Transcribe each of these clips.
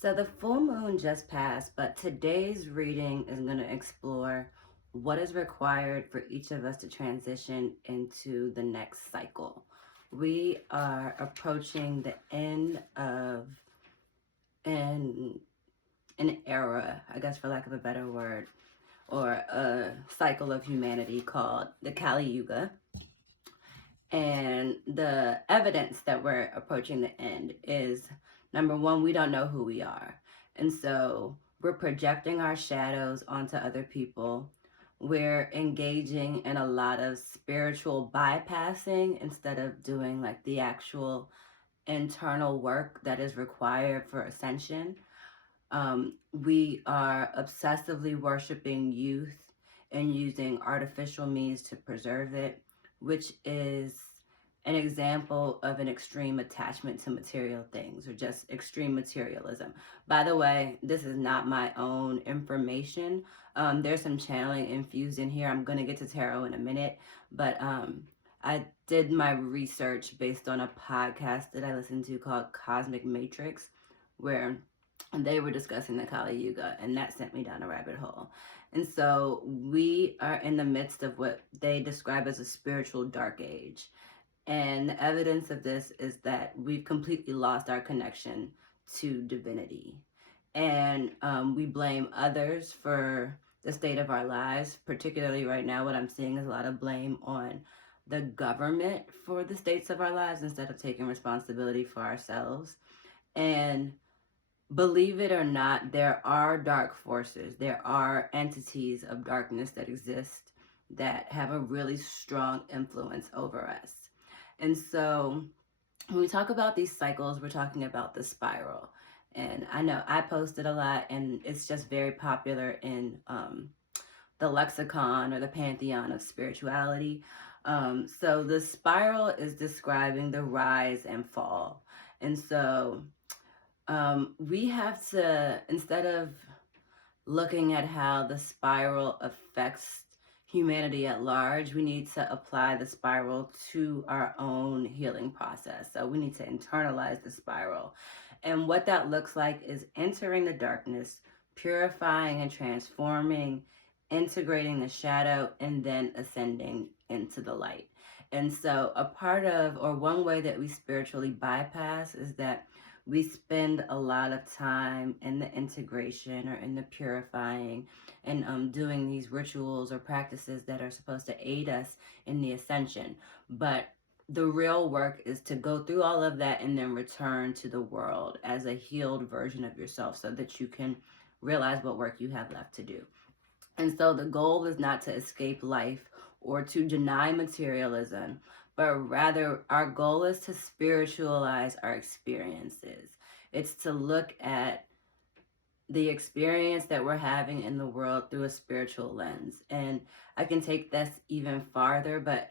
So the full moon just passed, but today's reading is going to explore what is required for each of us to transition into the next cycle. We are approaching the end of an an era, I guess for lack of a better word, or a cycle of humanity called the Kali Yuga. And the evidence that we're approaching the end is number one, we don't know who we are. And so we're projecting our shadows onto other people. We're engaging in a lot of spiritual bypassing instead of doing like the actual internal work that is required for ascension. We are obsessively worshiping youth and using artificial means to preserve it, which is an example of an extreme attachment to material things or just extreme materialism. By the way, this is not my own information. There's some channeling infused in here. I'm going to get to tarot in a minute, but I did my research based on a podcast that I listened to called Cosmic Matrix, where they were discussing the Kali Yuga, and that sent me down a rabbit hole. And so we are in the midst of what they describe as a spiritual dark age. And the evidence of this is that we've completely lost our connection to divinity. And we blame others for the state of our lives. Particularly right now, what I'm seeing is a lot of blame on the government for the states of our lives instead of taking responsibility for ourselves. And believe it or not, there are dark forces. There are entities of darkness that exist that have a really strong influence over us. And so when we talk about these cycles, we're talking about the spiral. And I know I post it a lot, and it's just very popular in the lexicon or the pantheon of spirituality. So the spiral is describing the rise and fall. And so we have to, instead of looking at how the spiral affects humanity at large, we need to apply the spiral to our own healing process. So we need to internalize the spiral. And what that looks like is entering the darkness, purifying and transforming, integrating the shadow, and then ascending into the light. And so, a part of, or one way that we spiritually bypass is that we spend a lot of time in the integration or in the purifying and doing these rituals or practices that are supposed to aid us in the ascension. But the real work is to go through all of that and then return to the world as a healed version of yourself so that you can realize what work you have left to do. And so the goal is not to escape life or to deny materialism, but rather our goal is to spiritualize our experiences. It's to look at the experience that we're having in the world through a spiritual lens. And I can take this even farther, but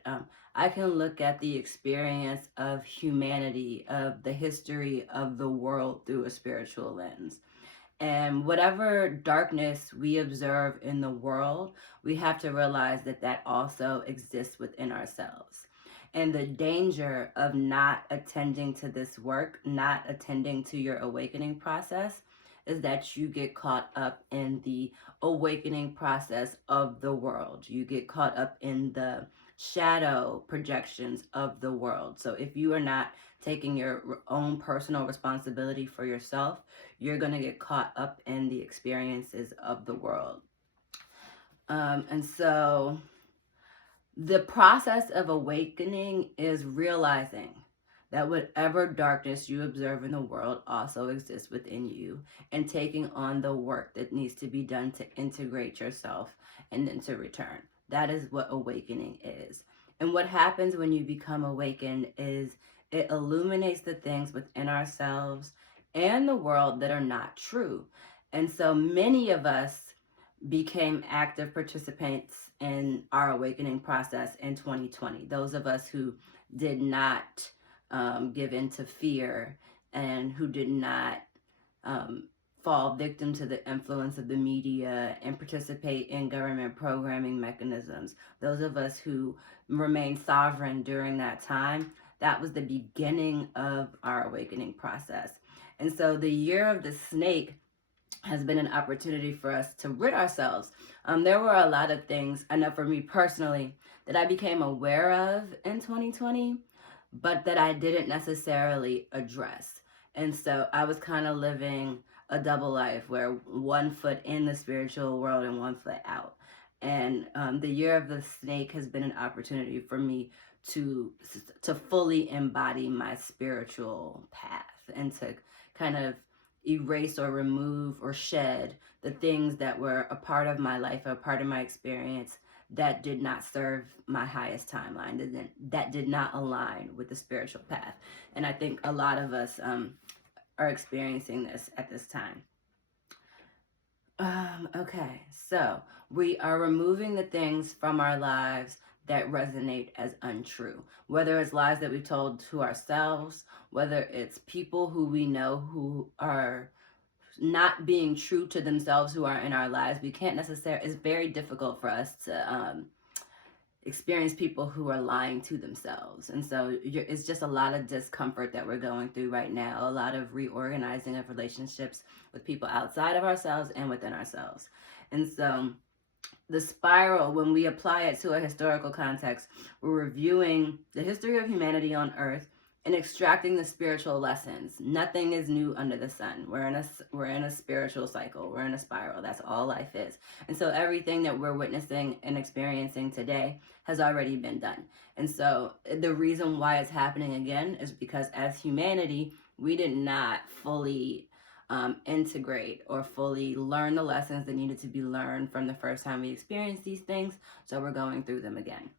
I can look at the experience of humanity, of the history of the world through a spiritual lens. And whatever darkness we observe in the world, we have to realize that that also exists within ourselves. And the danger of not attending to this work, not attending to your awakening process, is that you get caught up in the awakening process of the world. You get caught up in the shadow projections of the world. So if you are not taking your own personal responsibility for yourself, you're going to get caught up in the experiences of the world. And so the process of awakening is realizing that whatever darkness you observe in the world also exists within you, and taking on the work that needs to be done to integrate yourself and then to return. That is what awakening is. And what happens when you become awakened is it illuminates the things within ourselves and the world that are not true. And so many of us became active participants in our awakening process in 2020. Those of us who did not give in to fear and who did not fall victim to the influence of the media and participate in government programming mechanisms. Those of us who remained sovereign during that time, that was the beginning of our awakening process. And so the year of the snake has been an opportunity for us to rid ourselves. There were a lot of things, I know for me personally, that I became aware of in 2020, but that I didn't necessarily address. And so I was kind of living a double life where one foot in the spiritual world and one foot out. And the year of the snake has been an opportunity for me to fully embody my spiritual path and to kind of erase or remove or shed the things that were a part of my life, a part of my experience that did not serve my highest timeline, that did not align with the spiritual path. And I think a lot of us are experiencing this at this time. Okay, so we are removing the things from our lives that resonate as untrue, whether it's lies that we told to ourselves, whether it's people who we know who are not being true to themselves who are in our lives. We can't necessarily, it's very difficult for us to experience people who are lying to themselves. And so it's just a lot of discomfort that we're going through right now, a lot of reorganizing of relationships with people outside of ourselves and within ourselves. And so the spiral, when we apply it to a historical context, we're reviewing the history of humanity on Earth and extracting the spiritual lessons. Nothing is new under the sun. We're in a spiritual cycle. We're in a spiral. That's all life is. And so everything that we're witnessing and experiencing today has already been done. And so the reason why it's happening again is because as humanity, we did not fully integrate or fully learn the lessons that needed to be learned from the first time we experienced these things. So we're going through them again.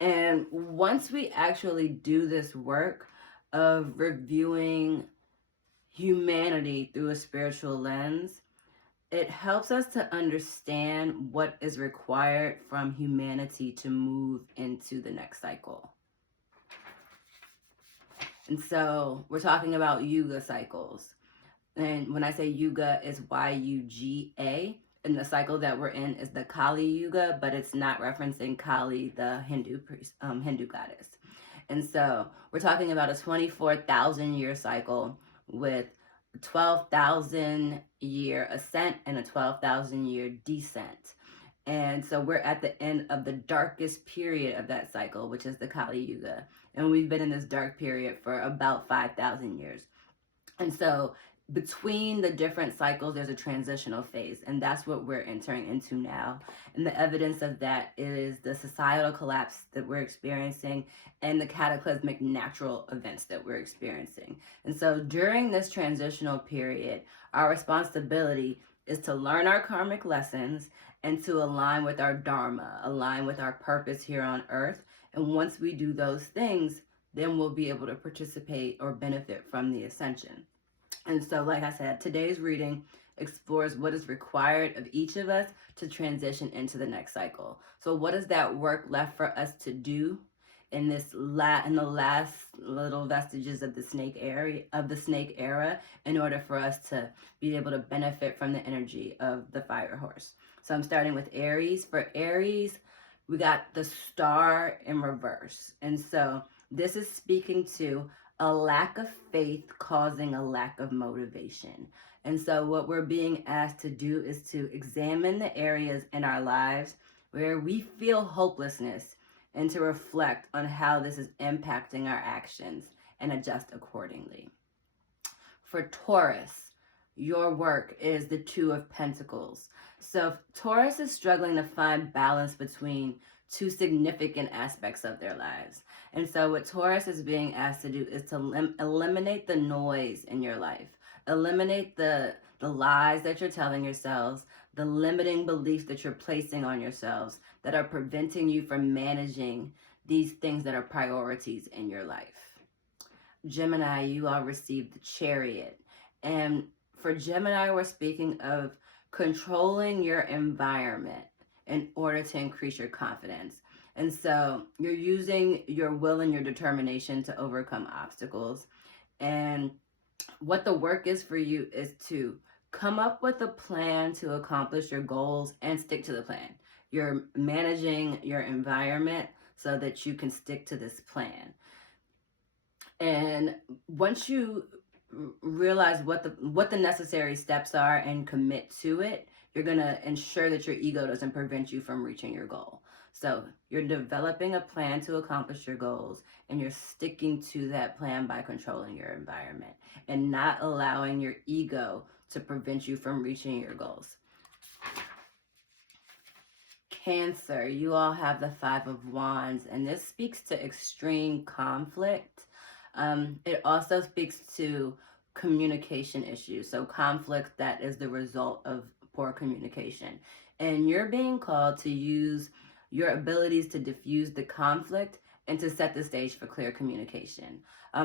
And once we actually do this work of reviewing humanity through a spiritual lens, it helps us to understand what is required from humanity to move into the next cycle. And so we're talking about Yuga cycles. And when I say Yuga, it's Y-U-G-A. And the cycle that we're in is the Kali Yuga, but it's not referencing Kali, the Hindu goddess. And so we're talking about a 24,000 year cycle with 12,000 year ascent and a 12,000 year descent. And so we're at the end of the darkest period of that cycle, which is the Kali Yuga. And we've been in this dark period for about 5,000 years. And so between the different cycles, there's a transitional phase, and that's what we're entering into now. And the evidence of that is the societal collapse that we're experiencing and the cataclysmic natural events that we're experiencing. And so during this transitional period, our responsibility is to learn our karmic lessons and to align with our dharma, align with our purpose here on earth. And once we do those things, then we'll be able to participate or benefit from the ascension. And so, like I said, today's reading explores what is required of each of us to transition into the next cycle. So what is that work left for us to do in the last little vestiges of the snake era in order for us to be able to benefit from the energy of the fire horse? So I'm starting with Aries. For Aries, we got the star in reverse. And so this is speaking to a lack of faith causing a lack of motivation. And so what we're being asked to do is to examine the areas in our lives where we feel hopelessness and to reflect on how this is impacting our actions and adjust accordingly. For Taurus, your work is the Two of Pentacles. So Taurus is struggling to find balance between two significant aspects of their lives. And so what Taurus is being asked to do is to eliminate the noise in your life. Eliminate the lies that you're telling yourselves, the limiting beliefs that you're placing on yourselves that are preventing you from managing these things that are priorities in your life. Gemini, you all received the Chariot. And for Gemini, we're speaking of controlling your environment in order to increase your confidence. And so you're using your will and your determination to overcome obstacles. And what the work is for you is to come up with a plan to accomplish your goals and stick to the plan. You're managing your environment so that you can stick to this plan. And once you realize what the necessary steps are and commit to it, you're going to ensure that your ego doesn't prevent you from reaching your goal. So you're developing a plan to accomplish your goals, and you're sticking to that plan by controlling your environment and not allowing your ego to prevent you from reaching your goals. Cancer, you all have the Five of Wands, and this speaks to extreme conflict. It also speaks to communication issues, so conflict that is the result of poor communication. And you're being called to use your abilities to diffuse the conflict and to set the stage for clear communication.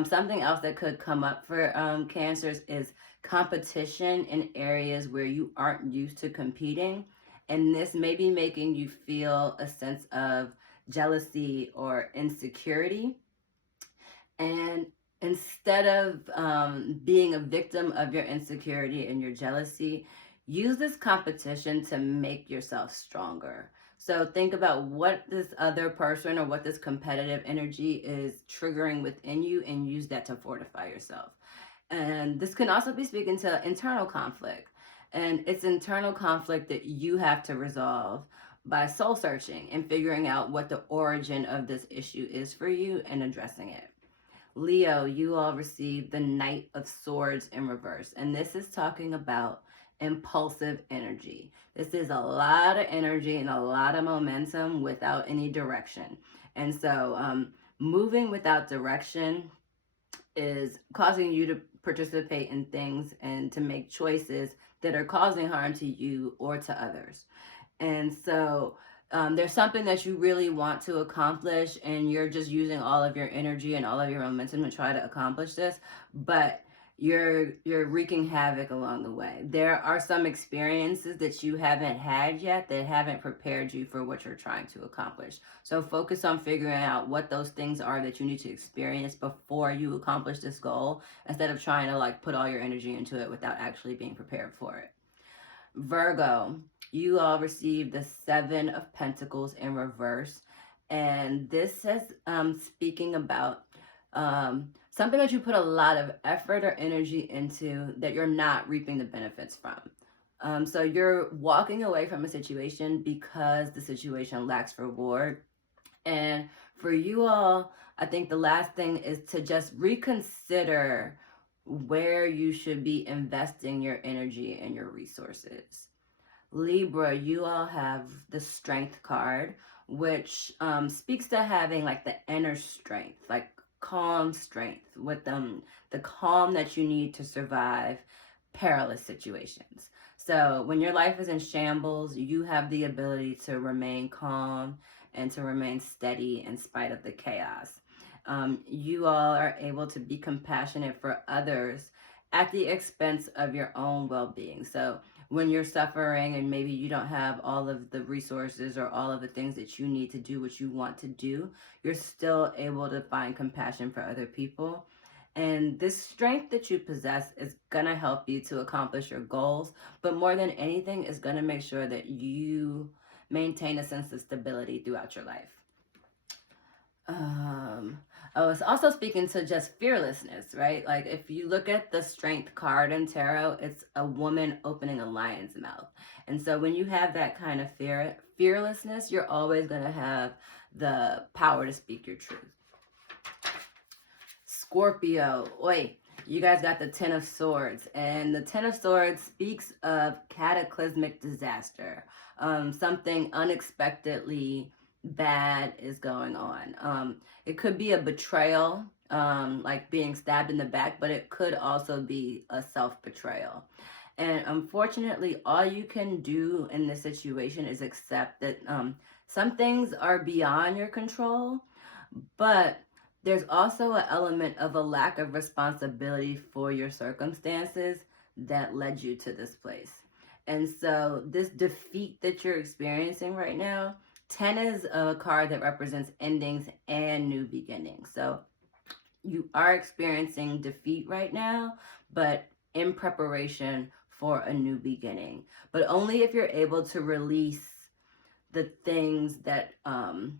Something else that could come up for Cancers is competition in areas where you aren't used to competing. And this may be making you feel a sense of jealousy or insecurity. And instead of being a victim of your insecurity and your jealousy, use this competition to make yourself stronger. So think about what this other person or what this competitive energy is triggering within you, and use that to fortify yourself. And this can also be speaking to internal conflict. And it's internal conflict that you have to resolve by soul searching and figuring out what the origin of this issue is for you and addressing it. Leo, you all received the Knight of Swords in reverse. And this is talking about impulsive energy. This is a lot of energy and a lot of momentum without any direction. And so moving without direction is causing you to participate in things and to make choices that are causing harm to you or to others. And so there's something that you really want to accomplish, and you're just using all of your energy and all of your momentum to try to accomplish this, but you're wreaking havoc along the way. There are some experiences that you haven't had yet that haven't prepared you for what you're trying to accomplish. So focus on figuring out what those things are that you need to experience before you accomplish this goal, instead of trying to like put all your energy into it without actually being prepared for it. Virgo, you all received the Seven of Pentacles in reverse, and this is speaking about something that you put a lot of effort or energy into that you're not reaping the benefits from. So you're walking away from a situation because the situation lacks reward. And for you all, I think the last thing is to just reconsider where you should be investing your energy and your resources. Libra, you all have the Strength card, which speaks to having like the inner strength, like calm strength, with the calm that you need to survive perilous situations. So when your life is in shambles, you have the ability to remain calm and to remain steady in spite of the chaos. You all are able to be compassionate for others at the expense of your own well-being. So when you're suffering and maybe you don't have all of the resources or all of the things that you need to do what you want to do, you're still able to find compassion for other people. And this strength that you possess is going to help you to accomplish your goals, but more than anything, is going to make sure that you maintain a sense of stability throughout your life. It's also speaking to just fearlessness, right? Like if you look at the Strength card in tarot, it's a woman opening a lion's mouth. And so when you have that kind of fearlessness, you're always going to have the power to speak your truth. Scorpio, you guys got the Ten of Swords, and the Ten of Swords speaks of cataclysmic disaster. Something unexpectedly bad is going on. It could be a betrayal, like being stabbed in the back, but it could also be a self-betrayal. And unfortunately, all you can do in this situation is accept that some things are beyond your control, but there's also an element of a lack of responsibility for your circumstances that led you to this place. And so this defeat that you're experiencing right now, 10 is a card that represents endings and new beginnings. So you are experiencing defeat right now, but in preparation for a new beginning. But only if you're able to release the things that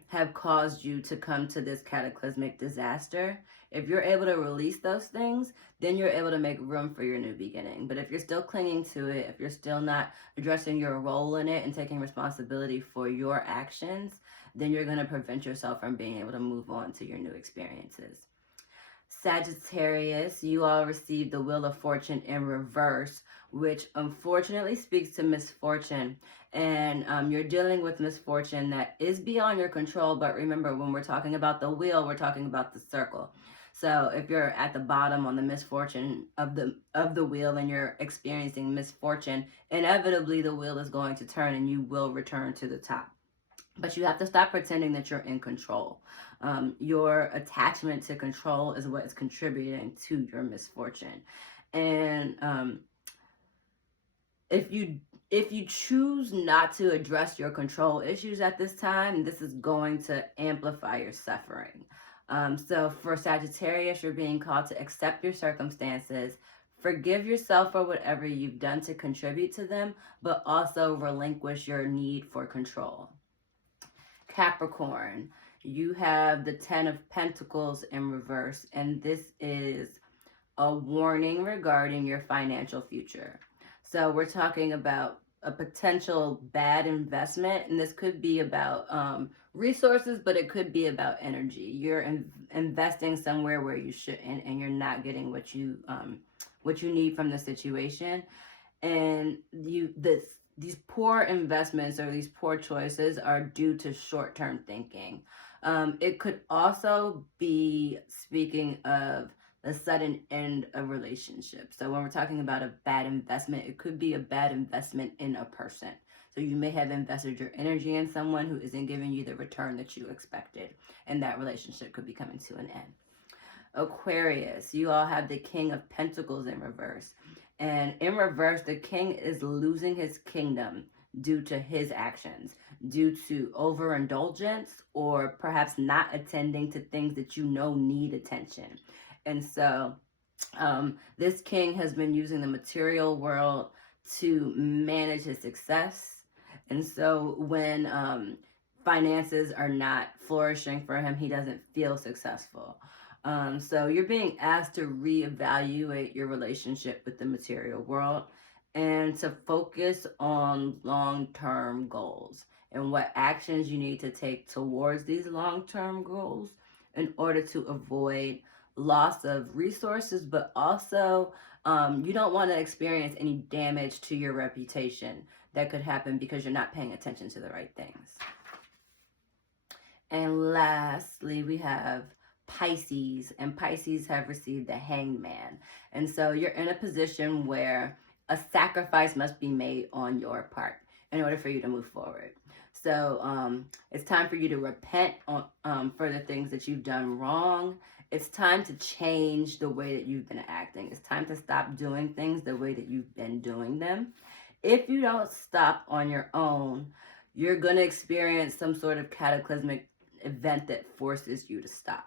have caused you to come to this cataclysmic disaster. If you're able to release those things, then you're able to make room for your new beginning. But if you're still clinging to it, if you're still not addressing your role in it and taking responsibility for your actions, then you're going to prevent yourself from being able to move on to your new experiences. Sagittarius, you all received the Wheel of Fortune in reverse, which unfortunately speaks to misfortune. And you're dealing with misfortune that is beyond your control. But remember, when we're talking about the wheel, we're talking about the circle. So if you're at the bottom on the misfortune of the wheel and you're experiencing misfortune, inevitably the wheel is going to turn and you will return to the top. But you have to stop pretending that you're in control. Your attachment to control is what is contributing to your misfortune. And if you choose not to address your control issues at this time, this is going to amplify your suffering. So for Sagittarius, you're being called to accept your circumstances, forgive yourself for whatever you've done to contribute to them, but also relinquish your need for control. Capricorn, you have the 10 of Pentacles in reverse, and this is a warning regarding your financial future. So we're talking about a potential bad investment, and this could be about resources, but it could be about energy. You're investing somewhere where you shouldn't, and you're not getting what you need from the situation, and these poor investments or these poor choices are due to short-term thinking. It could also be speaking of the sudden end of relationship. So when we're talking about a bad investment, it could be a bad investment in a person. So you may have invested your energy in someone who isn't giving you the return that you expected, and that relationship could be coming to an end. Aquarius, you all have the King of Pentacles in reverse. And in reverse, the king is losing his kingdom due to his actions, due to overindulgence, or perhaps not attending to things that you know need attention. And so this king has been using the material world to manage his success. And so when finances are not flourishing for him, he doesn't feel successful. So you're being asked to reevaluate your relationship with the material world and to focus on long-term goals and what actions you need to take towards these long-term goals in order to avoid loss of resources, but also you don't want to experience any damage to your reputation that could happen because you're not paying attention to the right things. And lastly, we have Pisces, and Pisces have received the Hanged Man. And so you're in a position where a sacrifice must be made on your part in order for you to move forward. So it's time for you to repent for the things that you've done wrong. It's time to change the way that you've been acting. It's time to stop doing things the way that you've been doing them. If you don't stop on your own, you're going to experience some sort of cataclysmic event that forces you to stop.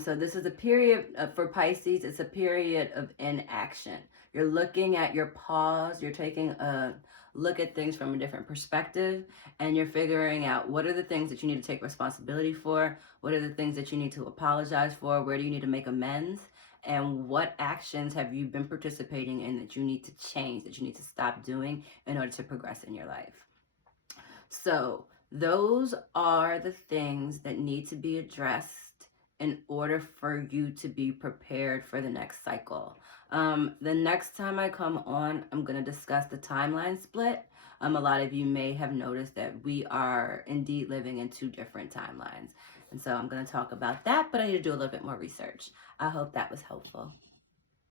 So this is a period for Pisces. It's a period of inaction. You're looking at your pause. You're taking a look at things from a different perspective, and you're figuring out what are the things that you need to take responsibility for, what are the things that you need to apologize for, where do you need to make amends, and what actions have you been participating in that you need to change, that you need to stop doing in order to progress in your life. So those are the things that need to be addressed in order for you to be prepared for the next cycle. The next time I come on, I'm going to discuss the timeline split. A lot of you may have noticed that we are indeed living in 2 different timelines. And so I'm going to talk about that, but I need to do a little bit more research. I hope that was helpful.